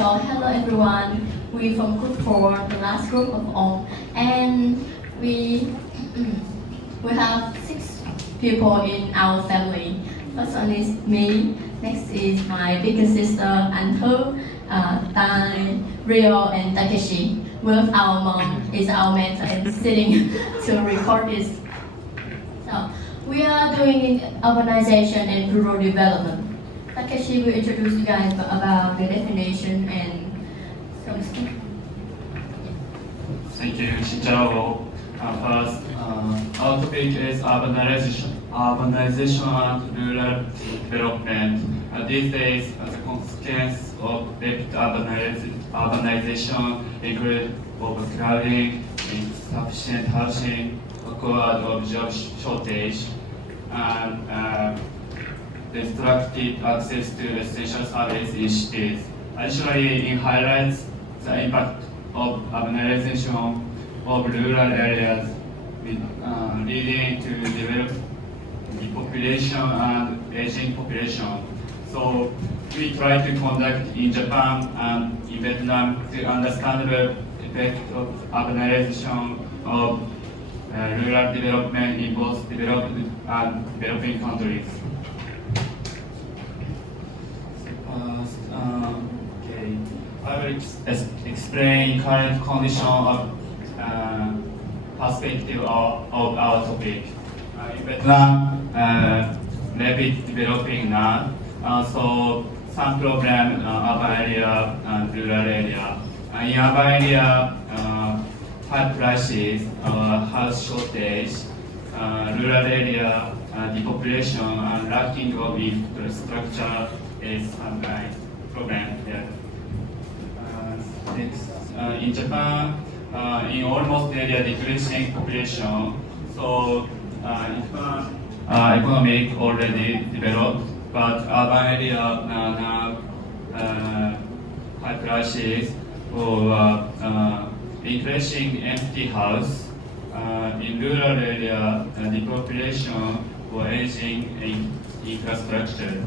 So hello everyone. We from group 4, the last group of all, and we we have 6 people in our family. First one is me. Next is my bigger sister Anto, Tai, Rio, and Takeshi. With our mom is our mentor and sitting to record this. So we are doing urbanization and rural development. Takeshi will introduce you guys about the definition and some stuff. Thank you, Shinjaro. First, our topic is urbanization and rural development. These days, the consequences of rapid urbanization include overcrowding, insufficient housing, acquired of job shortage, and destructive access to essential service in cities. Additionally, it highlights the impact of urbanization of rural areas, leading to developed depopulation and aging population. So we try to conduct in Japan and in Vietnam to understand the effect of urbanization of rural development in both developed and developing countries. I will explain current condition of perspective of our topic. In Vietnam, rapid developing now, so some problem urban area and rural area. In urban area, high prices, house shortage, rural area, depopulation and lacking of infrastructure is some problem here. In Japan, in almost area decreasing population, so in Japan, economic already developed, but urban area now high prices or increasing empty house. In rural area, the population or aging infrastructure.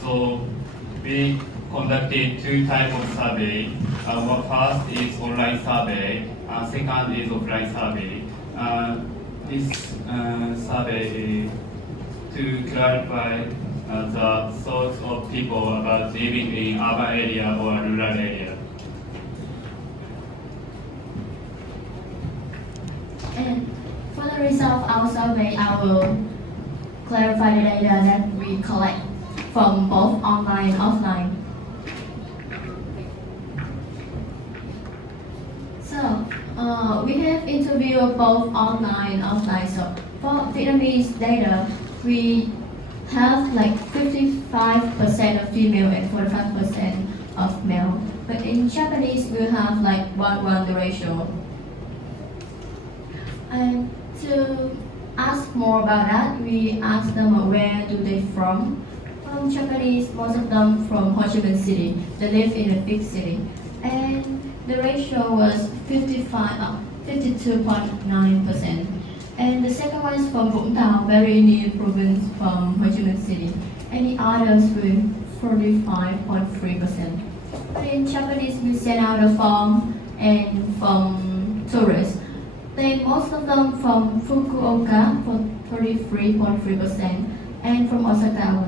So we conducted 2 types of survey. First is online survey, second is offline survey. This survey is to clarify the thoughts of people about living in urban area or rural area. And for the result of our survey, I will clarify the data that we collect from both online and offline. So, we have interviewed both online and offline. So, for Vietnamese data, we have like 55% of female and 45% of male. But in Japanese, we have like 1:1 the ratio. And to ask more about that, we asked them where do they from. From Japanese, most of them from Ho Chi Minh City. They live in a big city. And the ratio was 52.9%. And the second one is from Vũng Tàu, very new province from Ho Chi Minh City. And the others were 45.3%. But in Japanese, we send out a form and from tourists. Then most of them from Fukuoka for 33.3%, and from Osaka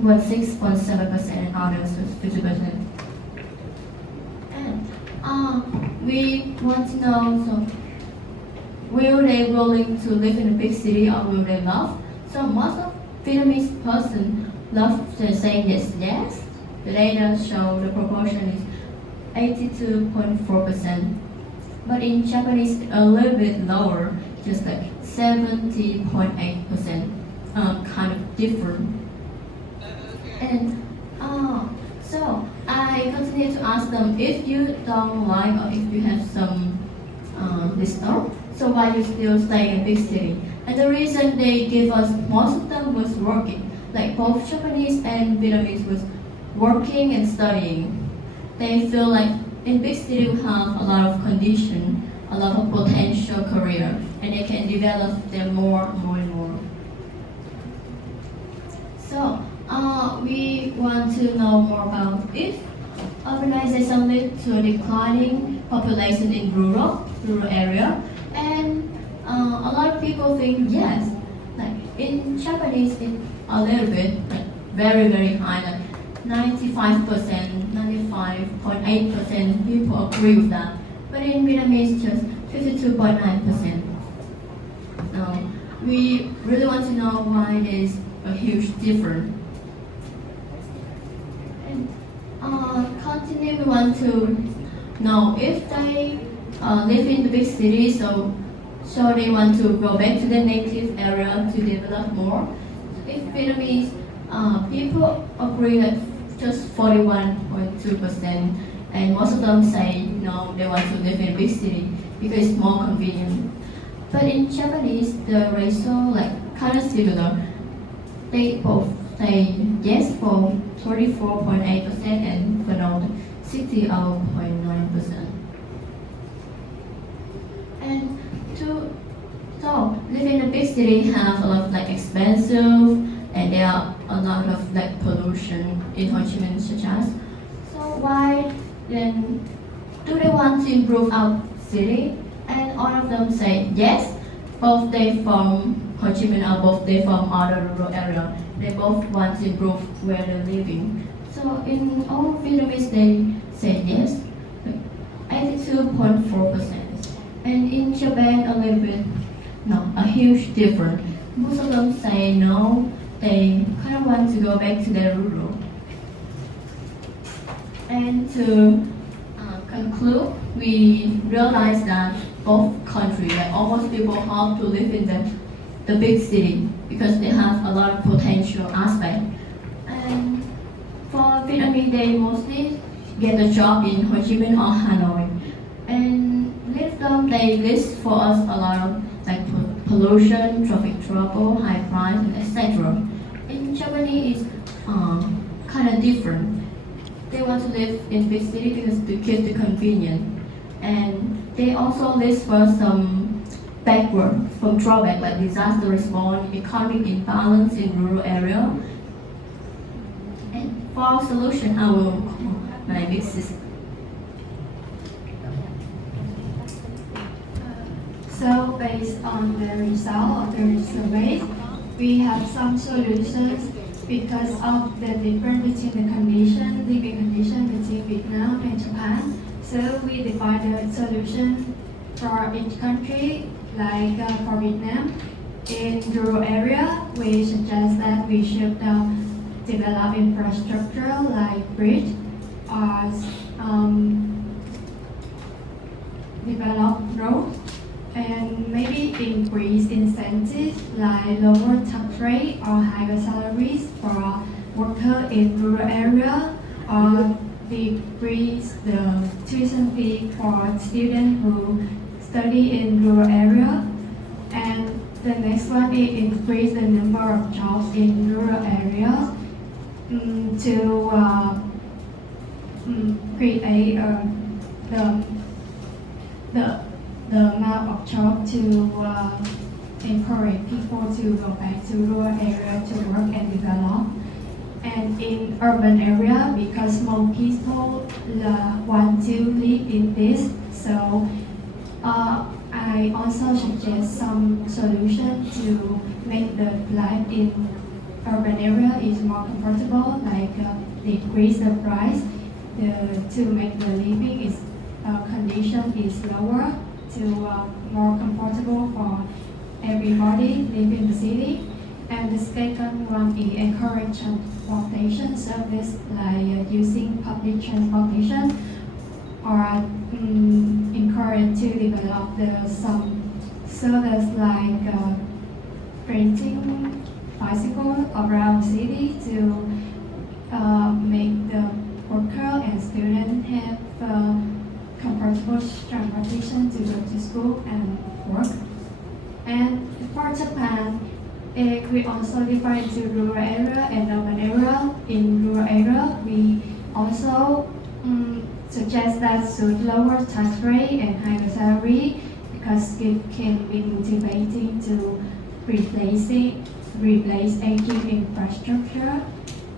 6.7%, and others was 50%. And we want to know, so will they willing to live in a big city or will they love? So most of Vietnamese person love saying yes. The data show the proportion is 82.4%. But in Japanese, a little bit lower, just like 70.8%, kind of different. And so I continue to ask them, if you don't like or if you have some disturb, so why you still stay in big city? And the reason they give us, most of them was working, like both Japanese and Vietnamese was working and studying. They feel like in big city we have a lot of condition, a lot of potential career, and they can develop them more and more. So we want to know more about if urbanization led to a declining population in rural area, and a lot of people think yes. Like in Japanese, it's a little bit like very high, like 95%, 95.8% people agree with that. But in Vietnamese, just 52.9%. We really want to know why there's a huge difference. And continue, we want to know if they live in the big city, so they want to go back to their native area to develop more. If Vietnamese people agree that just 41.2%, and most of them say no, they want to live in a big city because it's more convenient. But in Japanese, the ratio like kind of similar. They both say yes for 34.8% and for no 60.9%. And so live in a big city have a lot of like expensive, and there are a lot of like pollution in Ho Chi Minh such as. So why then do they want to improve our city? And all of them say yes, both they from Ho Chi Minh or both they from other rural area. They both want to improve where they're living. So in all Vietnamese they say yes, 82.4%. And in Japan a little bit, no, a huge difference. Most of them say no, they kind of want to go back to their rural. And to conclude, we realize that both countries, like almost people have to live in the big city because they have a lot of potential aspect. And for Vietnamese, they mostly get a job in Ho Chi Minh or Hanoi. And they list for us a lot of like pollution, traffic trouble, high price, etc. In Germany, it's kind of different. They want to live in big city because to keep the convenience, and they also list for some backward from drawback like disaster response, economic imbalance in rural area. And for our solution, I will call my big sister. So based on the result of the survey, we have some solutions because of the difference between the living condition between Vietnam and Japan. So we define the solution for each country, like for Vietnam. In rural area, we suggest that we should develop infrastructure like bridge or develop roads, and maybe increase incentives like lower tax rate or higher salaries for workers in rural area, or decrease the tuition fee for students who study in rural area. And the next one is increase the number of jobs in rural areas to create the amount of jobs to encourage people to go back to rural area to work and develop. And in urban area, because more people want to live in this, so I also suggest some solution to make the life in urban area is more comfortable, like decrease the price to make the living is condition is lower, to more comfortable for everybody live in the city. And the second one is encourage transportation service, like using public transportation, or encourage to develop some service like renting bicycle around the city to make the worker and student have comfortable transportation to go to school and work. And for Japan, we also divide into rural area and urban area. In rural area, we also suggest that should lower tax rate and higher salary because it can be motivating to replace aging infrastructure.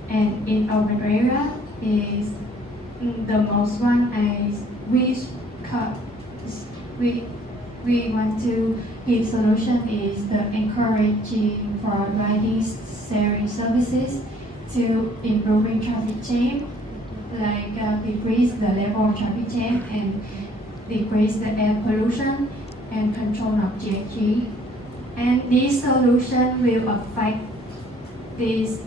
And in urban area is the most one is we we want to give solution is the encouraging for riding sharing services to improving traffic jam, like decrease the level of traffic jam and decrease the air pollution and control of GHG. And this solution will affect these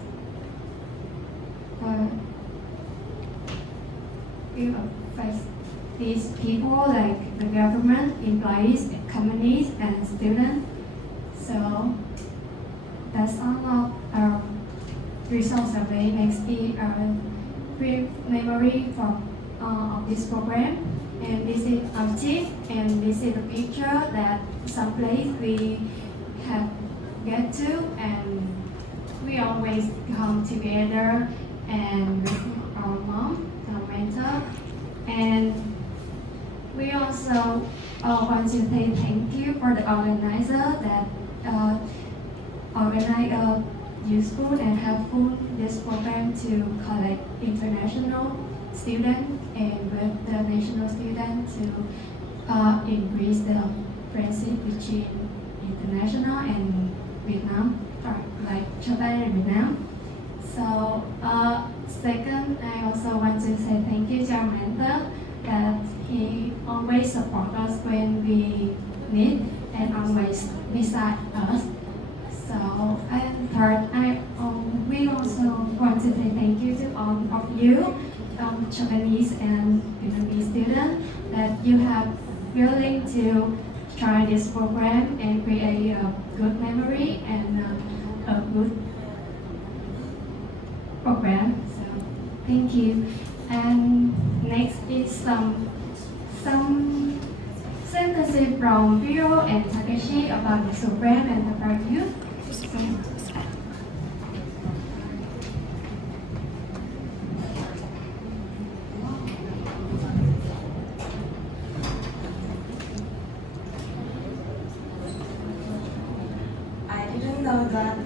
will affect these people like the government, employees, companies, and students. So that's all of our results survey. Next is our brief memory from of this program. And this is our team, and this is the picture that some place we have get to, and we always come together and with our mom, our mentor, and we also want to say thank you for the organizer that organize a useful and helpful this program to collect international students and with the national students to increase the friendship between international and Vietnam, or like Japan and Vietnam. So second, I also want to say thank you to our mentor that he always support us when we need and always beside us. So and third, we also want to say thank you to all of you, Japanese and Vietnamese students, that you have willing to try this program and create a good memory and a good program. So thank you. And next is some sentences from Viro and Takeshi about this program and about you. So, I didn't know that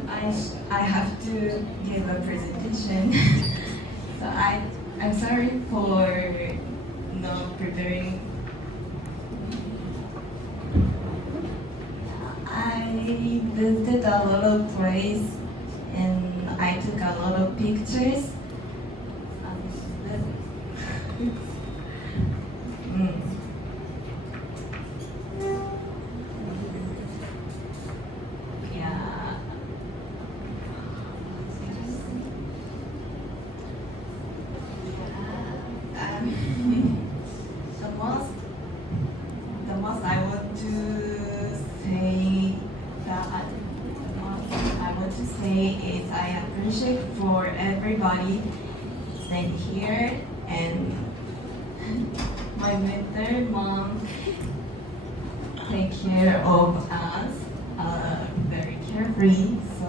I have to give a presentation. So I'm sorry for not preparing. I visited a lot of places and I took a lot of pictures. Mm. Yeah. The most I want to say is I appreciate for everybody staying here and my mentor mom take care of us very carefree. So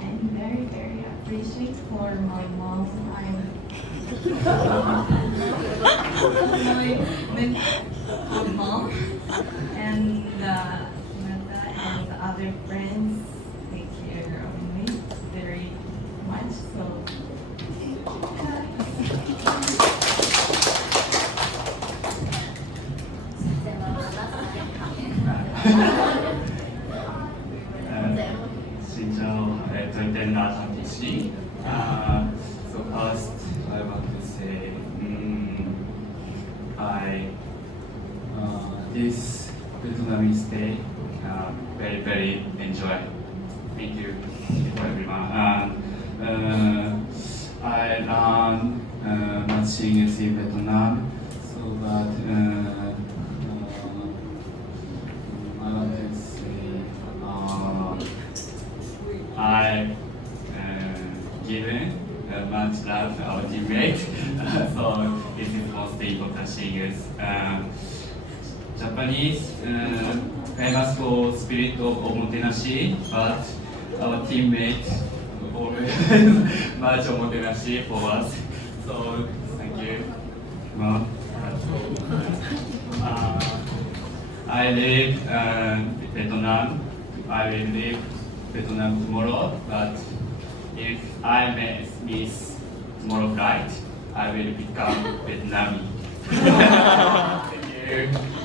I'm very appreciate for my mom. My mom and Manda and the other friends take care of me very much. So Xin chào, tôi tên là Thang Thị Sĩ. So first, I want to say, this Vietnamese day, very enjoy. Thank you for everyone. I learned much English in Vietnam, so that I want to say I given much love to our teammate. So this is most important thing is Japanese famous for spirit of omotenashi, but our teammate always much omotenashi for us. So thank you. Well, I live Vietnam. I will leave Vietnam tomorrow, but if I may miss tomorrow flight, I will become Vietnamese. Thank you.